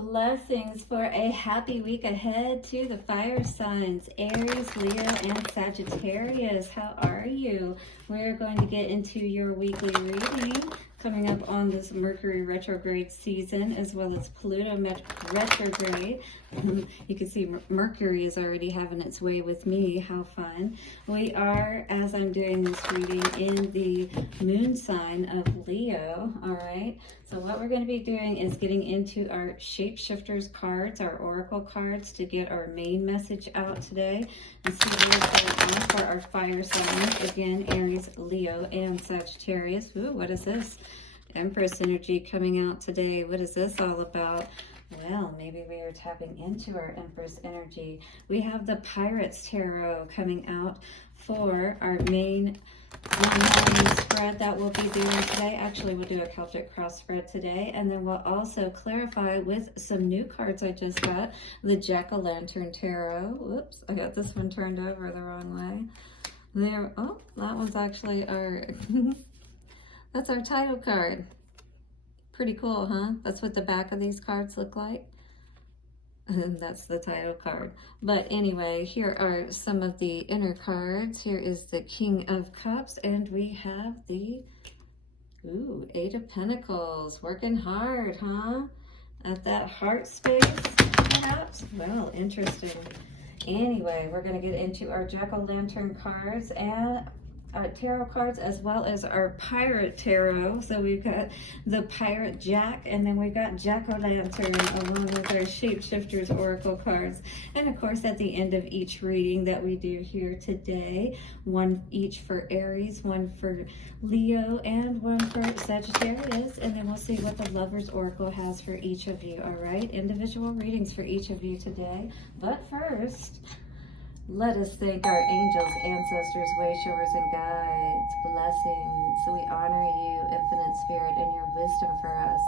Blessings for a happy week ahead to the fire signs, Aries, Leo, and Sagittarius. How are you? We're going to get into your weekly reading coming up on this Mercury retrograde season, as well as Pluto retrograde. You can see Mercury is already having its way with me. How fun. We are, as I'm doing this reading, in the moon sign of Leo. All right. So what we're going to be doing is getting into our ShapeShifters cards, our oracle cards, to get our main message out today and see what's going on for our fire signs. Again, Aries, Leo, and Sagittarius. Ooh, what is this? Empress energy coming out today. What is this all about? Well, maybe we are tapping into our Empress energy. We have the Pirates Tarot coming out for our main spread that we'll be doing today. Actually, we'll do a Celtic cross spread today, and then we'll also clarify with some new cards I just got, the Jack-o'-lantern Tarot. Whoops, I got this one turned over the wrong way. There, oh, that was actually our, that's our title card. Pretty cool, huh? That's what the back of these cards look like. And that's the title card. But anyway, here are some of the inner cards. Here is the King of Cups, and we have the Eight of Pentacles. Working hard, huh? At that heart space, perhaps? Well, interesting. Anyway, we're going to get into our Jack-o'-lantern cards and tarot cards, as well as our pirate tarot. So we've got the pirate Jack, and then we've got Jack-o'-lantern along with our Shapeshifters oracle cards. And of course, at the end of each reading that we do here today, one each for Aries, one for Leo, and one for Sagittarius. And then we'll see what the Lovers oracle has for each of you. All right, individual readings for each of you today. But first, let us thank our angels, ancestors, wayshowers, and guides. Blessings. So we honor you, Infinite Spirit, and your wisdom for us.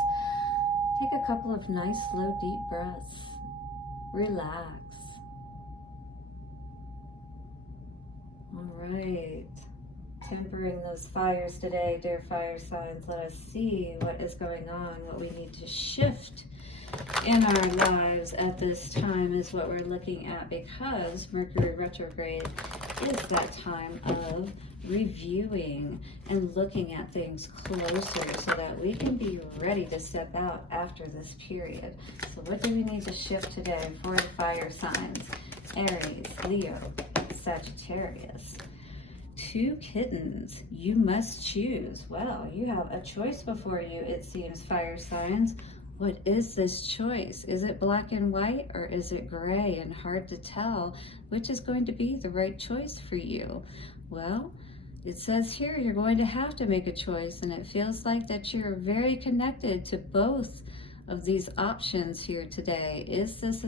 Take a couple of nice, slow, deep breaths. Relax. All right. Tempering those fires today, dear fire signs. Let us see what is going on, what we need to shift in our lives at this time is what we're looking at, because Mercury retrograde is that time of reviewing and looking at things closer so that we can be ready to step out after this period. So what do we need to shift today for the fire signs? Aries, Leo, Sagittarius. Two kittens. You must choose. Well, you have a choice before you, it seems, fire signs. What is this choice? Is it black and white, or is it gray and hard to tell which is going to be the right choice for you? Well, it says here you're going to have to make a choice, and it feels like that you're very connected to both of these options here today. Is this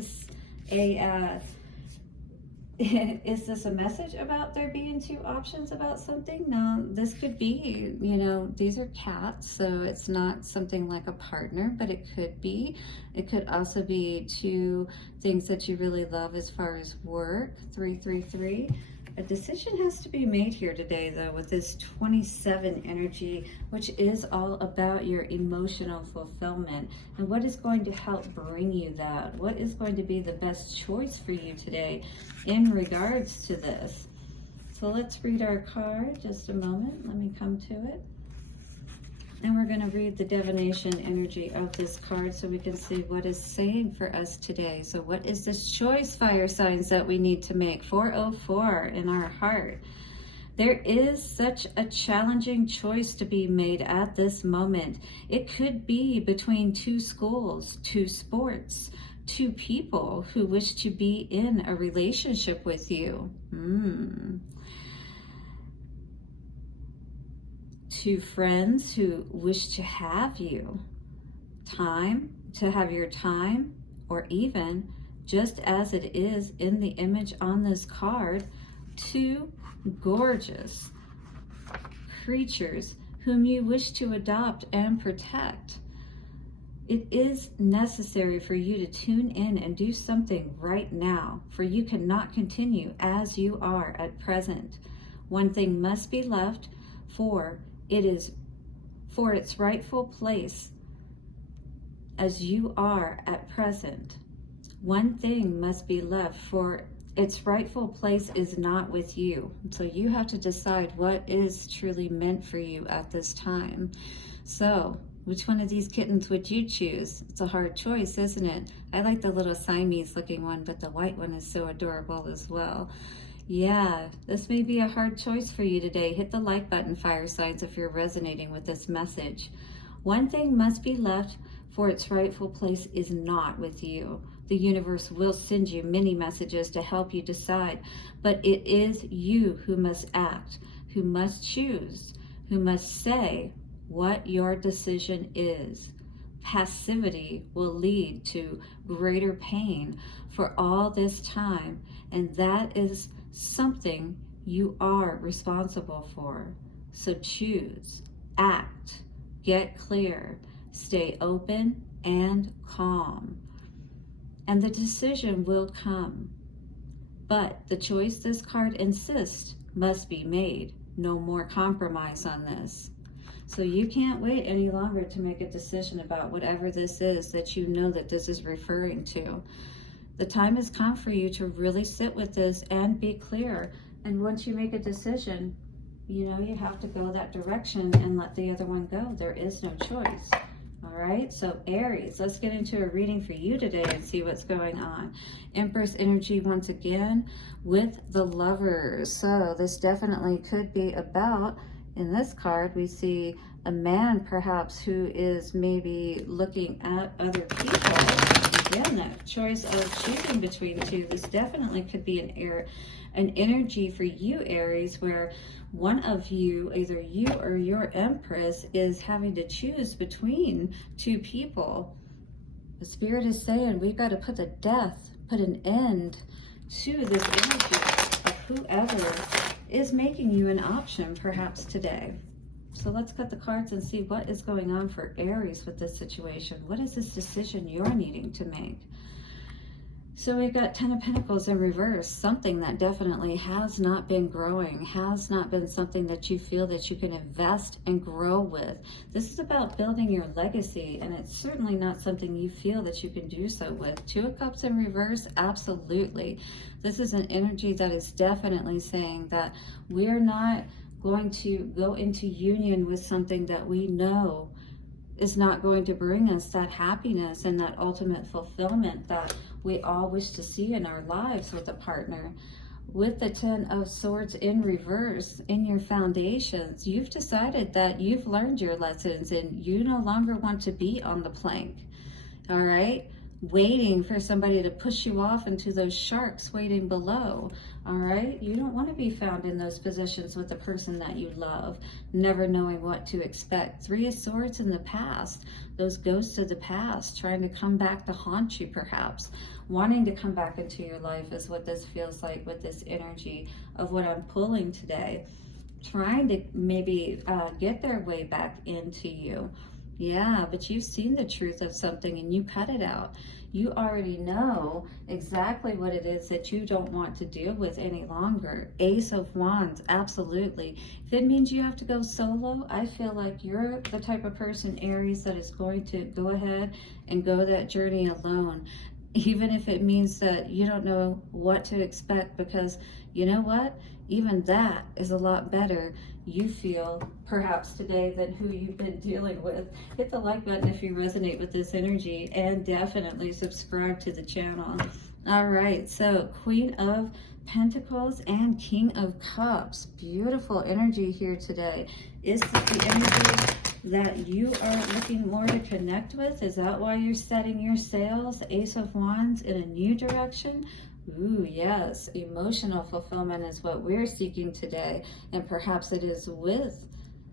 is this a message about there being two options about something? No, this could be, you know, these are cats, so it's not something like a partner, but it could be. It could also be two things that you really love as far as work. 333. A decision has to be made here today, though, with this 27 energy, which is all about your emotional fulfillment. And what is going to help bring you that? What is going to be the best choice for you today in regards to this? So let's read our card. Just a moment. Let me come to it. And we're going to read the divination energy of this card so we can see what is saying for us today. So what is this choice, fire signs, that we need to make? 404 in our heart. There is such a challenging choice to be made at this moment. It could be between two schools, two sports, two people who wish to be in a relationship with you. Two friends who wish to have you, time to have your time, or even, just as it is in the image on this card, two gorgeous creatures whom you wish to adopt and protect. It is necessary for you to tune in and do something right now, for you cannot continue as you are at present. One thing must be left for its rightful place as you are at present. One thing must be left, for its rightful place is not with you. So you have to decide what is truly meant for you at this time. So which one of these kittens would you choose? It's a hard choice, isn't it? I like the little Siamese looking one, but the white one is so adorable as well. Yeah, this may be a hard choice for you today. Hit the like button, fire signs, if you're resonating with this message. One thing must be left, for its rightful place is not with you. The universe will send you many messages to help you decide, but it is you who must act, who must choose, who must say what your decision is. Passivity will lead to greater pain for all this time, and that is something you are responsible for. So choose, act, get clear, stay open and calm. And the decision will come. But the choice this card insists must be made. No more compromise on this. So you can't wait any longer to make a decision about whatever this is that you know that this is referring to. The time has come for you to really sit with this and be clear. And once you make a decision, you know you have to go that direction and let the other one go. There is no choice. All right, so Aries, let's get into a reading for you today and see what's going on. Empress energy once again with the Lovers. So this definitely could be about, in this card, we see a man perhaps who is maybe looking at other people. Again, that choice of choosing between two. This definitely could be an energy for you, Aries, where one of you, either you or your Empress, is having to choose between two people. The Spirit is saying we've got to put an end to this energy of whoever is making you an option perhaps today. So let's cut the cards and see what is going on for Aries with this situation. What is this decision you're needing to make? So we've got Ten of Pentacles in reverse, something that definitely has not been growing, has not been something that you feel that you can invest and grow with. This is about building your legacy, and it's certainly not something you feel that you can do so with. Two of Cups in reverse, absolutely. This is an energy that is definitely saying that we're not going to go into union with something that we know is not going to bring us that happiness and that ultimate fulfillment that we all wish to see in our lives with a partner. With the Ten of Swords in reverse in your foundations, you've decided that you've learned your lessons and you no longer want to be on the plank. All right? Waiting for somebody to push you off into those sharks waiting below. All right? You don't want to be found in those positions with the person that you love, never knowing what to expect. Three of Swords in the past, those ghosts of the past trying to come back to haunt you perhaps. Wanting to come back into your life is what this feels like with this energy of what I'm pulling today. Trying to maybe get their way back into you. Yeah, but you've seen the truth of something and you cut it out. You already know exactly what it is that you don't want to deal with any longer. Ace of Wands, absolutely. If it means you have to go solo, I feel like you're the type of person, Aries, that is going to go ahead and go that journey alone. Even if it means that you don't know what to expect, because you know what? Even that is a lot better, you feel, perhaps today than who you've been dealing with. Hit the like button if you resonate with this energy, and definitely subscribe to the channel. All right, so Queen of Pentacles and King of Cups. Beautiful energy here today. Is this the energy that you are looking more to connect with? Is that why you're setting your sails? Ace of Wands in a new direction? Ooh, yes, emotional fulfillment is what we're seeking today. And perhaps it is with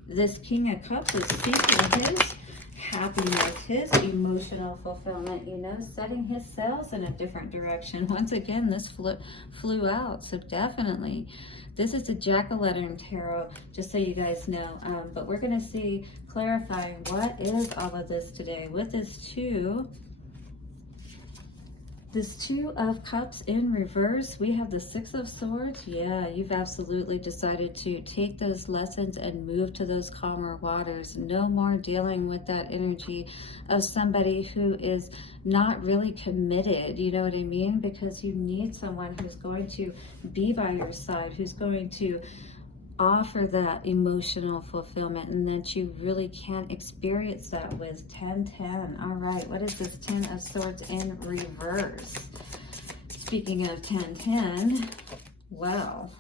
this King of Cups is seeking his happiness, his emotional fulfillment, you know, setting his sails in a different direction. Once again, this flew out, so definitely. This is the Jack-o'-lantern tarot, just so you guys know. But we're going to see, clarifying what is all of this today with this two This Two of Cups in reverse, we have the Six of Swords. Yeah, you've absolutely decided to take those lessons and move to those calmer waters. No more dealing with that energy of somebody who is not really committed, you know what I mean? Because you need someone who's going to be by your side, who's going to offer that emotional fulfillment, and that you really can experience that with 10-10. All right, what is this 10 of Swords in reverse? Speaking of 10-10, well,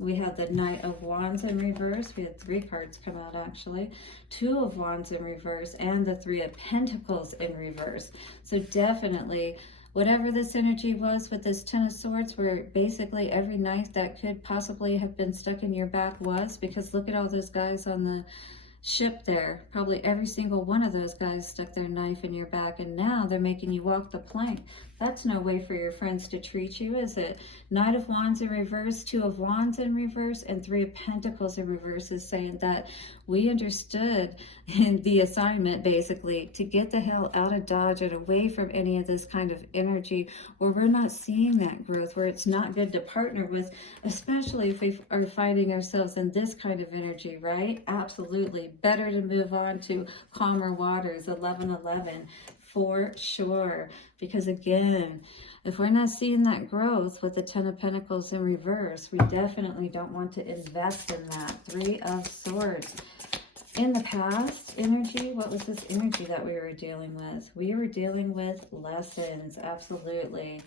we have the Knight of Wands in reverse. We had 3 cards come out actually. 2 of Wands in reverse and the 3 of Pentacles in reverse. So definitely, whatever this energy was with this 10 of Swords, where basically every knife that could possibly have been stuck in your back was, because look at all those guys on the ship there. Probably every single one of those guys stuck their knife in your back, and now they're making you walk the plank. That's no way for your friends to treat you, is it? Knight of Wands in reverse, 2 of Wands in reverse, and 3 of Pentacles in reverse is saying that we understood in the assignment basically to get the hell out of Dodge and away from any of this kind of energy where we're not seeing that growth, where it's not good to partner with, especially if we are finding ourselves in this kind of energy, right? Absolutely. Better to move on to calmer waters, 11-11. For sure, because again, if we're not seeing that growth with the 10 of Pentacles in reverse, we definitely don't want to invest in that. 3 of Swords. In the past energy, what was this energy that we were dealing with? We were dealing with lessons, absolutely.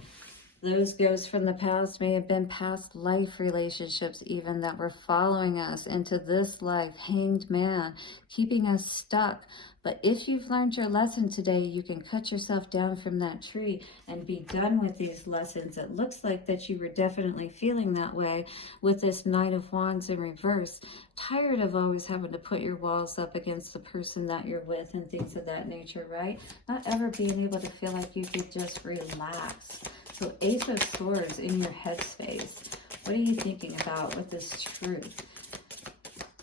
Those ghosts from the past may have been past life relationships even that were following us into this life, hanged man, keeping us stuck. But if you've learned your lesson today, you can cut yourself down from that tree and be done with these lessons. It looks like that you were definitely feeling that way with this Knight of Wands in reverse. Tired of always having to put your walls up against the person that you're with and things of that nature, right? Not ever being able to feel like you could just relax. So Ace of Swords in your headspace. What are you thinking about with this truth?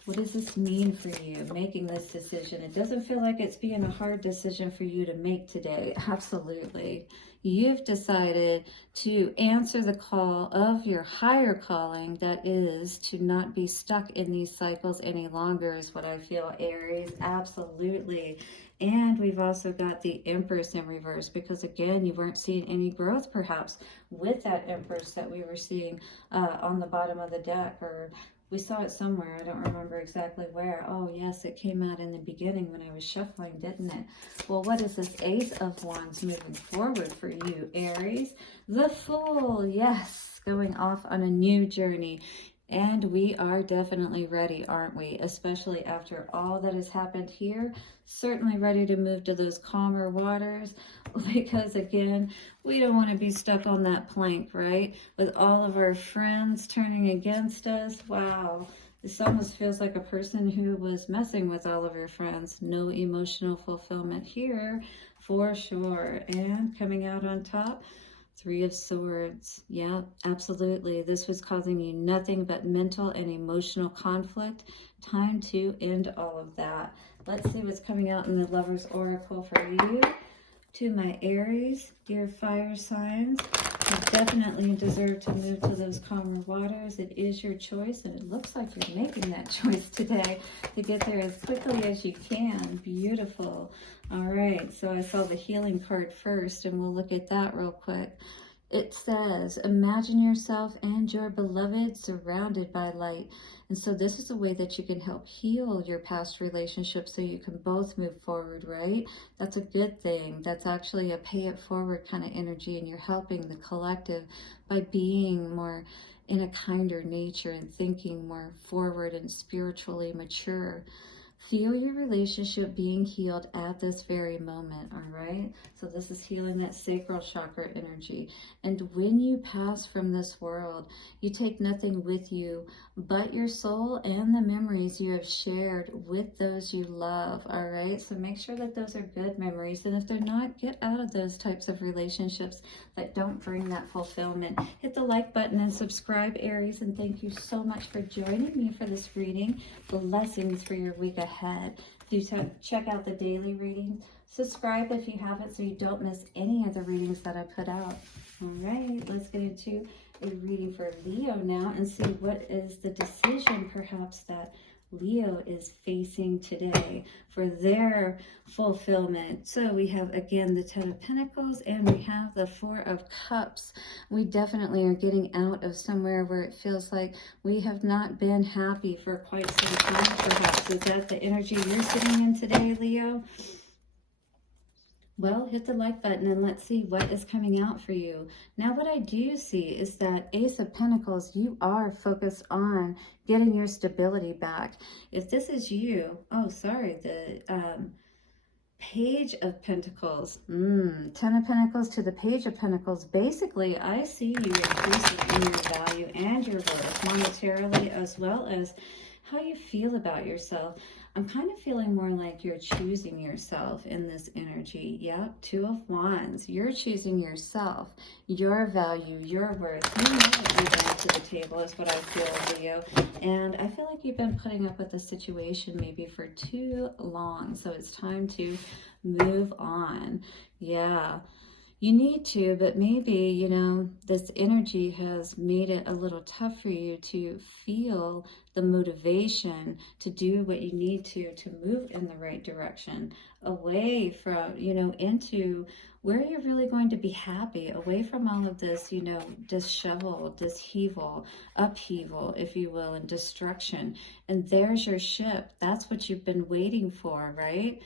What does this mean for you, making this decision? It doesn't feel like it's being a hard decision for you to make today. Absolutely. You've decided to answer the call of your higher calling, that is to not be stuck in these cycles any longer, is what I feel, Aries. Absolutely. And we've also got the Empress in reverse, because again, you weren't seeing any growth perhaps with that Empress that we were seeing on the bottom of the deck, or we saw it somewhere. I don't remember exactly where. Oh, yes, it came out in the beginning when I was shuffling, didn't it? Well, what is this Ace of Wands moving forward for you, Aries? The Fool, yes, going off on a new journey. And we are definitely ready, aren't we? Especially after all that has happened here. Certainly ready to move to those calmer waters, because again, we don't want to be stuck on that plank, right? With all of our friends turning against us. Wow. This almost feels like a person who was messing with all of your friends. No emotional fulfillment here, for sure. And coming out on top, 3 of Swords. Yeah, absolutely. This was causing you nothing but mental and emotional conflict. Time to end all of that. Let's see what's coming out in the Lover's Oracle for you. To my Aries, dear fire signs, you definitely deserve to move to those calmer waters. It is your choice, and it looks like you're making that choice today to get there as quickly as you can. Beautiful. All right, so I saw the healing card first, and we'll look at that real quick. It says, imagine yourself and your beloved surrounded by light. And so this is a way that you can help heal your past relationships so you can both move forward, right? That's a good thing. That's actually a pay it forward kind of energy, and you're helping the collective by being more in a kinder nature and thinking more forward and spiritually mature. Feel your relationship being healed at this very moment, all right? So this is healing that sacral chakra energy. And when you pass from this world, you take nothing with you but your soul and the memories you have shared with those you love, all right? So make sure that those are good memories. And if they're not, get out of those types of relationships that don't bring that fulfillment. Hit the like button and subscribe, Aries. And thank you so much for joining me for this reading. Blessings for your week ahead. Do check out the daily reading. Subscribe if you haven't so you don't miss any of the readings that I put out. All right, let's get into a reading for Leo now and see what is the decision perhaps that Leo is facing today for their fulfillment. So we have again the Ten of Pentacles and we have the Four of Cups. We definitely are getting out of somewhere where it feels like we have not been happy for quite some time perhaps. Is that the energy you're sitting in today, Leo? Well, hit the like button and let's see what is coming out for you. Now, what I do see is that Ace of Pentacles, you are focused on getting your stability back. If this is you, oh, sorry, the Page of Pentacles, Ten of Pentacles to the Page of Pentacles. Basically, I see you increasing in your value and your worth monetarily as well as how you feel about yourself. I'm kind of feeling more like you're choosing yourself in this energy. Yeah, Two of Wands. You're choosing yourself, your value, your worth. You know what you bring to the table is what I feel, Leo. And I feel like you've been putting up with the situation maybe for too long. So it's time to move on. Yeah. You need to, but maybe, you know, this energy has made it a little tough for you to feel the motivation to do what you need to move in the right direction, away from, you know, into where you're really going to be happy, away from all of this, you know, disheveled, upheaval, if you will, and destruction. And there's your ship. That's what you've been waiting for, right?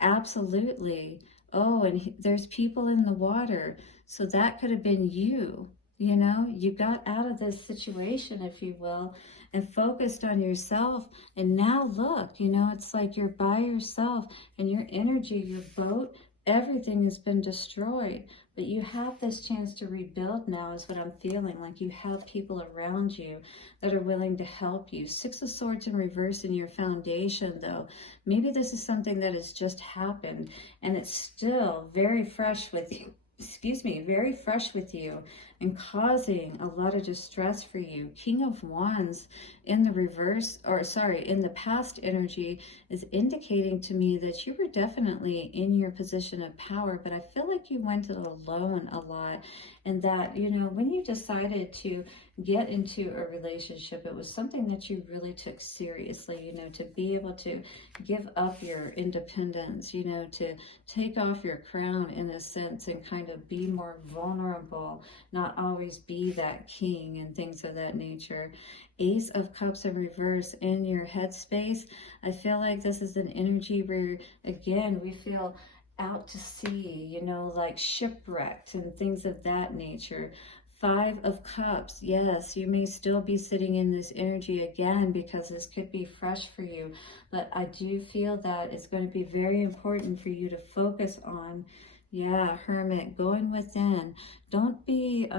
Absolutely. Oh, and there's people in the water. So that could have been you, you know, you got out of this situation, if you will, and focused on yourself. And now look, you know, it's like you're by yourself and your energy, your boat, everything has been destroyed. But you have this chance to rebuild now is what I'm feeling. Like you have people around you that are willing to help you. Six of Swords in reverse in your foundation, though. Maybe this is something that has just happened and it's still very fresh with you. Excuse me, very fresh with you and causing a lot of distress for you. King of Wands in the reverse, or sorry, in the past energy is indicating to me that you were definitely in your position of power, but I feel like you went it alone a lot. And that, you know, when you decided to get into a relationship, it was something that you really took seriously, you know, to be able to give up your independence, you know, to take off your crown in a sense and kind of be more vulnerable, not always be that king and things of that nature. Ace of Cups in reverse in your headspace. I feel like this is an energy where, again, we feel out to sea, you know, like shipwrecked and things of that nature. Five of Cups. Yes, you may still be sitting in this energy again because this could be fresh for you. But I do feel that it's going to be very important for you to focus on, yeah, Hermit, going within. Don't be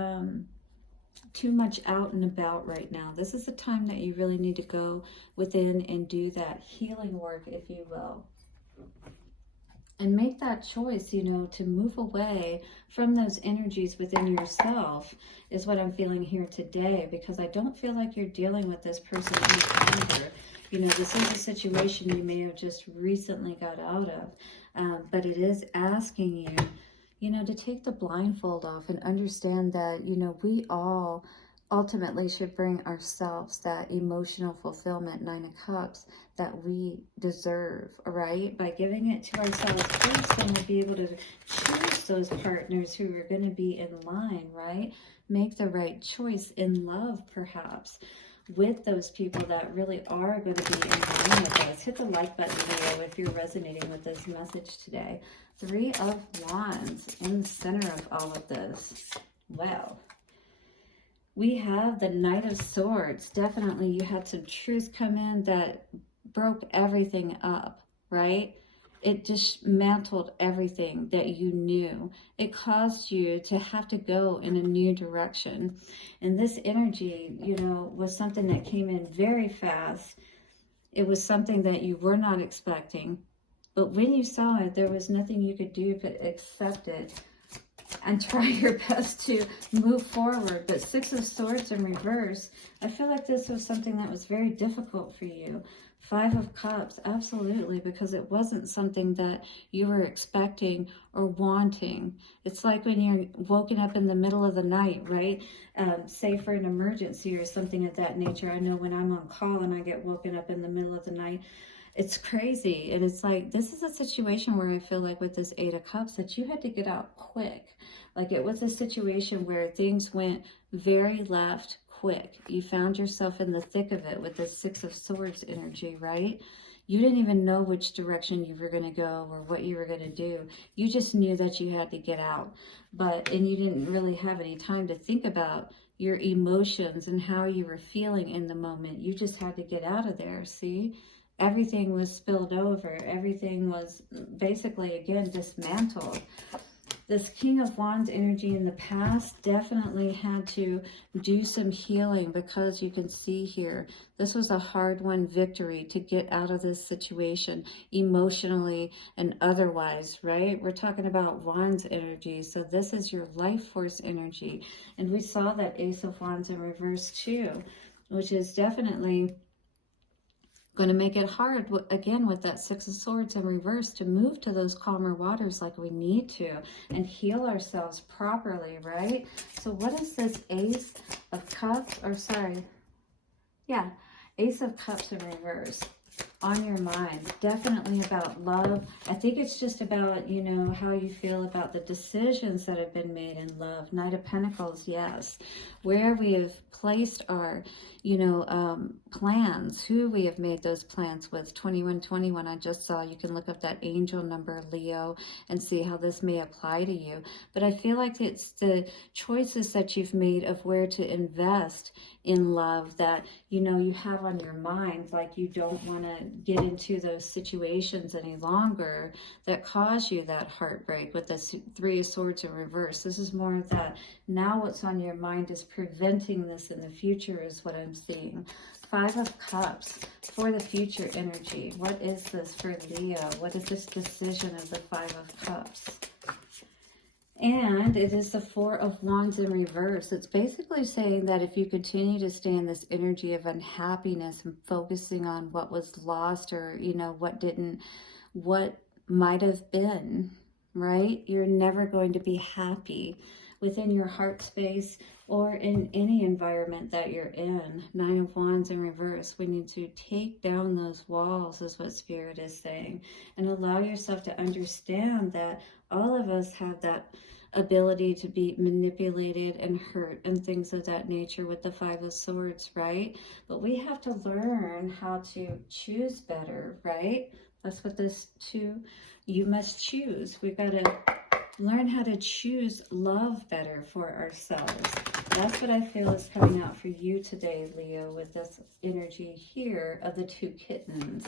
too much out and about right now. This is the time that you really need to go within and do that healing work, if you will. And make that choice, you know, to move away from those energies within yourself is what I'm feeling here today, because I don't feel like you're dealing with this person any longer. You know, this is a situation you may have just recently got out of, but it is asking you, you know, to take the blindfold off and understand that, you know, we all ultimately should bring ourselves that emotional fulfillment, Nine of Cups, that we deserve, right? By giving it to ourselves first, then we'll be able to choose those partners who are going to be in line, right? Make the right choice in love, perhaps, with those people that really are going to be in line with us. Hit the like button below if you're resonating with this message today. Three of Wands in the center of all of this. Well, we have the Knight of Swords. Definitely you had some truth come in that broke everything up, right? It dismantled everything that you knew. It caused you to have to go in a new direction. And this energy, you know, was something that came in very fast. It was something that you were not expecting. But when you saw it, there was nothing you could do but accept it and try your best to move forward. But Six of Swords in reverse, I feel like this was something that was very difficult for you. Five of Cups, absolutely, because it wasn't something that you were expecting or wanting. It's like when you're woken up in the middle of the night, right? Say for an emergency or something of that nature. I know when I'm on call and I get woken up in the middle of the night, it's crazy. And it's like, this is a situation where I feel like with this Eight of Cups that you had to get out quick. Like it was a situation where things went very left quick. You found yourself in the thick of it with the Six of Swords energy, right? You didn't even know which direction you were going to go or what you were going to do. You just knew that you had to get out. And you didn't really have any time to think about your emotions and how you were feeling in the moment. You just had to get out of there, see? Everything was spilled over. Everything was basically, again, dismantled. This King of Wands energy in the past definitely had to do some healing, because you can see here, this was a hard-won victory to get out of this situation emotionally and otherwise, right? We're talking about Wands energy. So this is your life force energy. And we saw that Ace of Wands in reverse too, which is definitely going to make it hard, again, with that Six of Swords in reverse, to move to those calmer waters like we need to and heal ourselves properly, right? So what is this Ace of Cups, or sorry, yeah, Ace of Cups in reverse on your mind? Definitely about love. I think it's just about, you know, how you feel about the decisions that have been made in love. Knight of Pentacles, yes. Where we have placed our, you know, plans, who we have made those plans with. 2121, I just saw. You can look up that angel number, Leo, and see how this may apply to you. But I feel like it's the choices that you've made of where to invest in love that, you know, you have on your mind. Like you don't want to get into those situations any longer that cause you that heartbreak with the Three of Swords in reverse. This is more of that. Now what's on your mind is preventing this in the future, is what I'm seeing. Five of Cups for the future energy. What is this for Leo? What is this decision of the Five of Cups? And it is the Four of Wands in reverse. It's basically saying that if you continue to stay in this energy of unhappiness and focusing on what was lost, or, you know, what might have been, right? You're never going to be happy within your heart space or in any environment that you're in. Nine of Wands in reverse. We need to take down those walls, is what Spirit is saying, and allow yourself to understand that all of us have that ability to be manipulated and hurt and things of that nature with the Five of Swords, right? But we have to learn how to choose better, right? That's what this too, you must choose. We've got to learn how to choose love better for ourselves. That's what I feel is coming out for you today, Leo, with this energy here of the two kittens.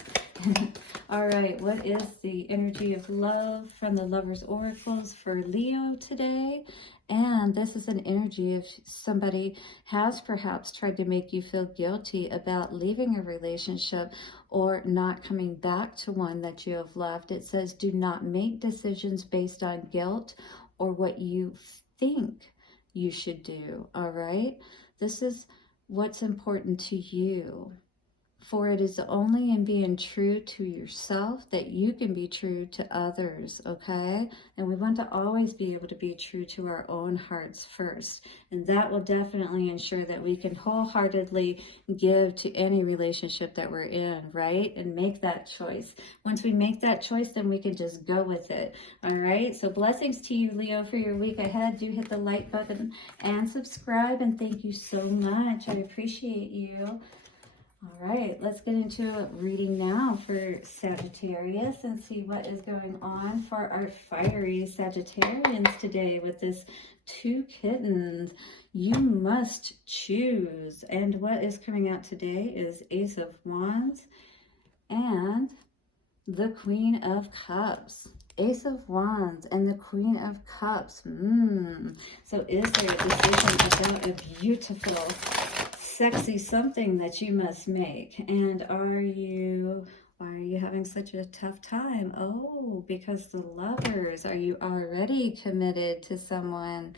All right, what is the energy of love from the Lover's Oracles for Leo today? And this is an energy of somebody has perhaps tried to make you feel guilty about leaving a relationship or not coming back to one that you have left. It says, do not make decisions based on guilt or what you think you should do. All right, this is what's important to you. For it is only in being true to yourself that you can be true to others, okay? And we want to always be able to be true to our own hearts first. And that will definitely ensure that we can wholeheartedly give to any relationship that we're in, right? And make that choice. Once we make that choice, then we can just go with it, all right? So blessings to you, Leo, for your week ahead. Do hit the like button and subscribe. And thank you so much. I appreciate you. All right, let's get into a reading now for Sagittarius and see what is going on for our fiery Sagittarians today with this two kittens. You must choose. And what is coming out today is Ace of Wands and the Queen of Cups. Ace of Wands and the Queen of Cups. So is there a decision about a beautiful, sexy something that you must make? And are you Why are you having such a tough time? Oh, because the Lovers. Are you already committed to someone?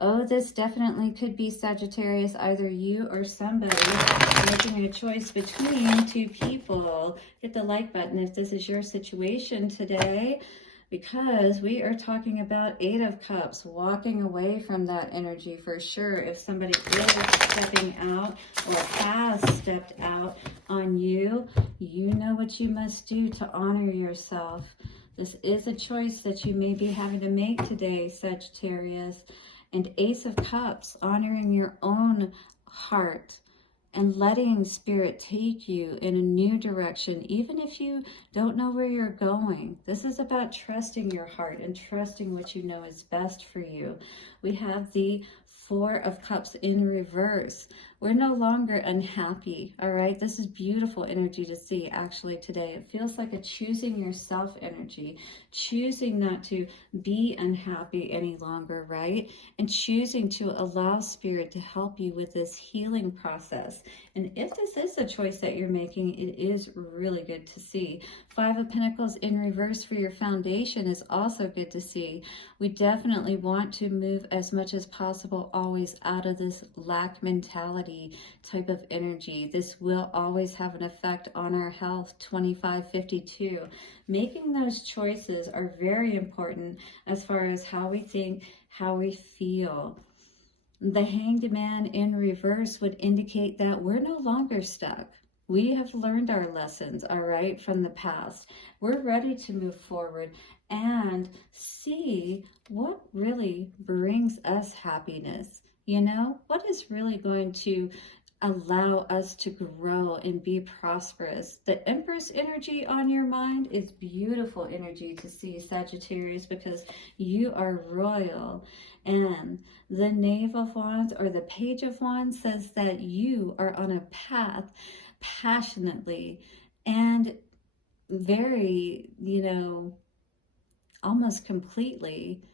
Oh, this definitely could be Sagittarius, either you or somebody making a choice between two people. Hit the like button if this is your situation today, because we are talking about Eight of Cups, walking away from that energy for sure. If somebody is stepping out or has stepped out on you, you know what you must do to honor yourself. This is a choice that you may be having to make today, Sagittarius. And Ace of Cups, honoring your own heart and letting Spirit take you in a new direction, even if you don't know where you're going. This is about trusting your heart and trusting what you know is best for you. We have the Four of Cups in reverse. We're no longer unhappy, all right? This is beautiful energy to see actually today. It feels like a choosing yourself energy, choosing not to be unhappy any longer, right? And choosing to allow Spirit to help you with this healing process. And if this is a choice that you're making, it is really good to see. Five of Pentacles in reverse for your foundation is also good to see. We definitely want to move as much as possible always out of this lack mentality type of energy. This will always have an effect on our health. 2552. Making those choices are very important as far as how we think, how we feel. The Hanged Man in reverse would indicate that we're no longer stuck. We have learned our lessons, all right, from the past. We're ready to move forward and see what really brings us happiness. You know, what is really going to allow us to grow and be prosperous. The Empress energy on your mind is beautiful energy to see, Sagittarius, because you are royal. And the Knave of Wands or the Page of Wands says that you are on a path passionately and very, almost completely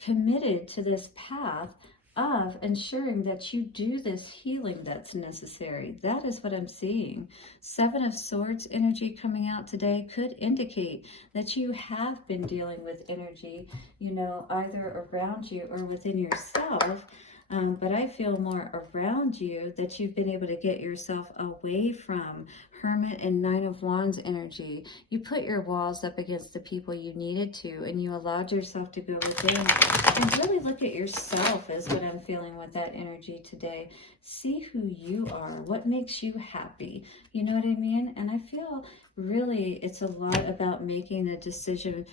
committed to this path of ensuring that you do this healing that's necessary. That is what I'm seeing. Seven of Swords energy coming out today could indicate that you have been dealing with energy, either around you or within yourself. But I feel more around you that you've been able to get yourself away from Hermit and Nine of Wands energy. You put your walls up against the people you needed to, and you allowed yourself to go within and really look at yourself is what I'm feeling with that energy today. See who you are, what makes you happy. You know what I mean? And I feel really it's a lot about making a decision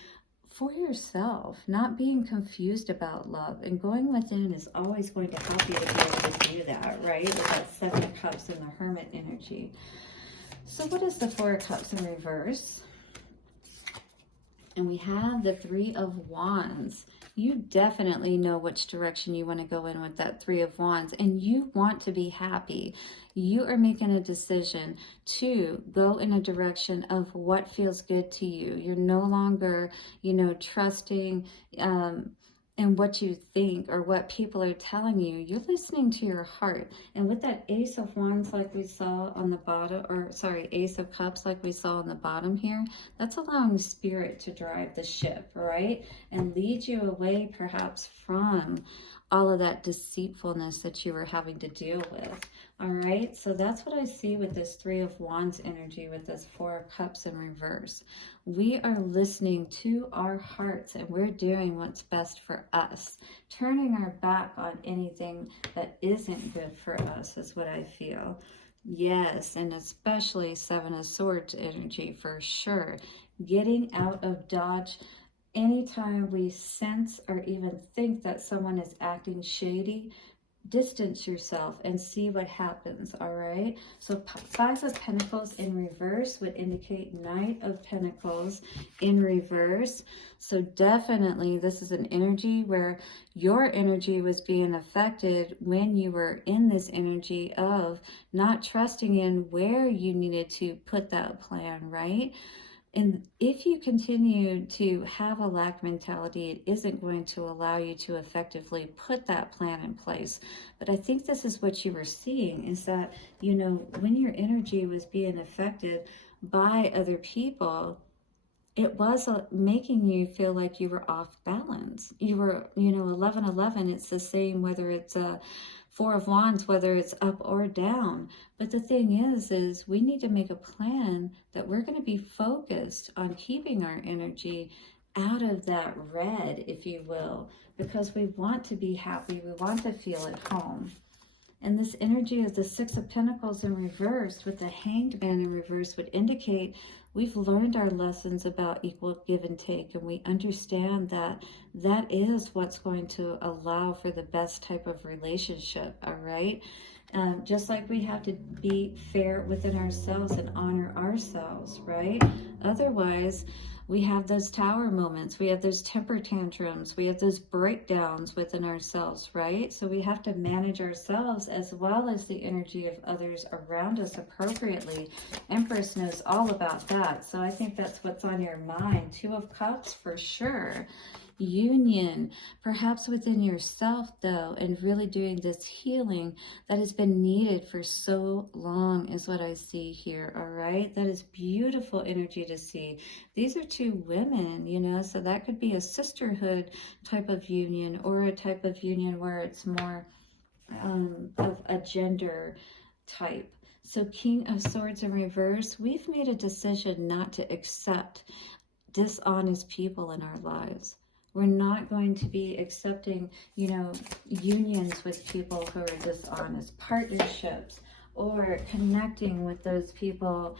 for yourself, not being confused about love, and going within is always going to help you to be able to do that, right? With that Seven of Cups and the Hermit energy. So what is the Four of Cups in reverse? And we have the Three of Wands. You definitely know which direction you want to go in with that Three of Wands, and you want to be happy. You are making a decision to go in a direction of what feels good to you. You're no longer, trusting in what you think or what people are telling you. You're listening to your heart. And with that Ace of Wands like we saw on the bottom, Ace of Cups like we saw on the bottom here, that's allowing Spirit to drive the ship, right? And lead you away perhaps from all of that deceitfulness that you were having to deal with. All right, so that's what I see with this Three of Wands energy, with this Four of Cups in reverse. We are listening to our hearts and we're doing what's best for us. Turning our back on anything that isn't good for us is what I feel. Yes, and especially Seven of Swords energy for sure. Getting out of dodge. Anytime we sense or even think that someone is acting shady, distance yourself and see what happens, all right? So Five of Pentacles in reverse would indicate Knight of Pentacles in reverse. So definitely this is an energy where your energy was being affected when you were in this energy of not trusting in where you needed to put that plan, right? And if you continue to have a lack mentality, it isn't going to allow you to effectively put that plan in place. But I think this is what you were seeing, is that, when your energy was being affected, by other people, it was making you feel like you were off balance. You were, 1111, it's the same whether it's a Four of Wands, whether it's up or down. But the thing is we need to make a plan that we're going to be focused on keeping our energy out of that red, if you will, because we want to be happy. We want to feel at home. And this energy of the Six of Pentacles in reverse with the Hanged Man in reverse would indicate we've learned our lessons about equal give and take, and we understand that that is what's going to allow for the best type of relationship, all right? Just like we have to be fair within ourselves and honor ourselves, right? Otherwise, we have those tower moments, we have those temper tantrums, we have those breakdowns within ourselves, right? So we have to manage ourselves as well as the energy of others around us appropriately. Empress knows all about that. So I think that's what's on your mind. Two of Cups for sure. Union, perhaps within yourself though, and really doing this healing that has been needed for so long is what I see here, all right? That is beautiful energy to see. These are two women, so that could be a sisterhood type of union or a type of union where it's more of a gender type. So King of Swords in reverse, we've made a decision not to accept dishonest people in our lives. We're not going to be accepting, unions with people who are dishonest, partnerships, or connecting with those people,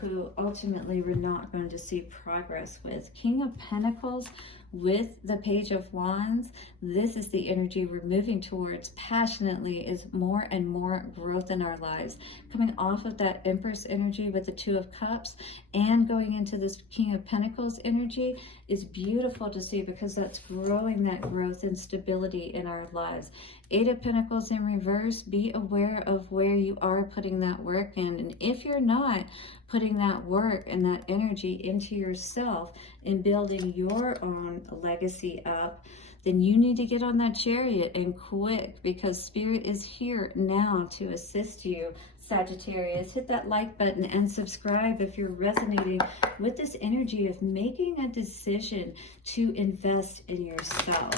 who ultimately we're not going to see progress with. King of Pentacles with the Page of Wands, this is the energy we're moving towards passionately, is more and more growth in our lives. Coming off of that Empress energy with the Two of Cups and going into this King of Pentacles energy is beautiful to see, because that's growing that growth and stability in our lives. Eight of Pentacles in reverse, be aware of where you are putting that work in. And if you're not putting that work and that energy into yourself and building your own legacy up, then you need to get on that chariot and quick, because Spirit is here now to assist you. Sagittarius, hit that like button and subscribe if you're resonating with this energy of making a decision to invest in yourself.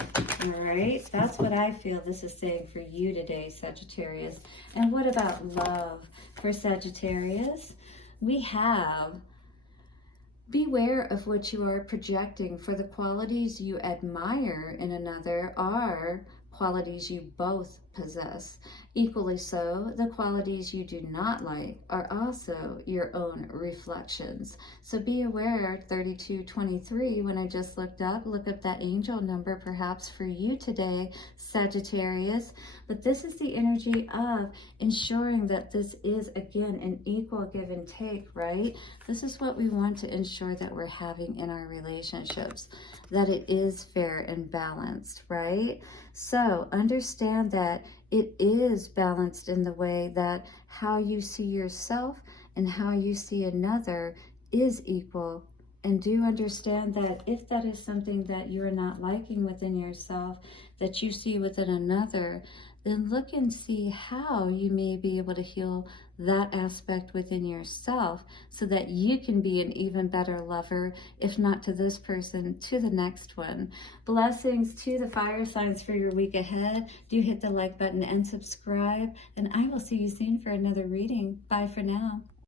All right, that's what I feel this is saying for you today, Sagittarius. And what about love for Sagittarius? We have, beware of what you are projecting, for the qualities you admire in another are qualities you both possess. Equally so, the qualities you do not like are also your own reflections. So be aware, 3223, when I just look up that angel number perhaps for you today, Sagittarius. But this is the energy of ensuring that this is, again, an equal give and take, right? This is what we want to ensure that we're having in our relationships, that it is fair and balanced, right? So understand that it is balanced in the way that how you see yourself and how you see another is equal. And do understand that if that is something that you're not liking within yourself, that you see within another, then look and see how you may be able to heal that aspect within yourself so that you can be an even better lover, if not to this person, to the next one. Blessings to the fire signs for your week ahead. Do hit the like button and subscribe, and I will see you soon for another reading. Bye for now.